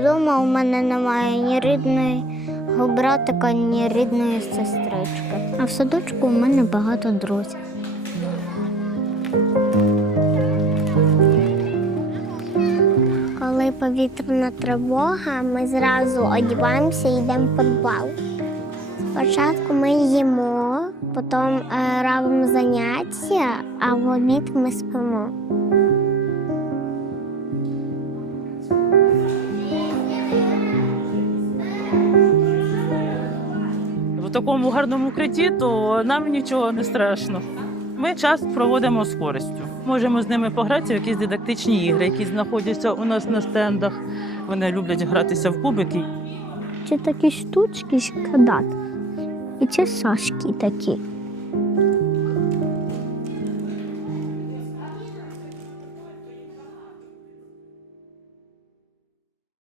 Вдома у мене немає ні рідного братика, ні рідної сестрички. А в садочку у мене багато друзів. Коли повітряна тривога, ми зразу одіваємося і йдемо під бал. Спочатку ми їмо, потім е, робимо заняття, а в обід ми спимо. в такому гарному укритті, то нам нічого не страшно. Ми час проводимо з користю. Можемо з ними погратися в якісь дидактичні ігри, які знаходяться у нас на стендах. Вони люблять гратися в кубики. Це такі штучки, шкадат. І це сашки такі.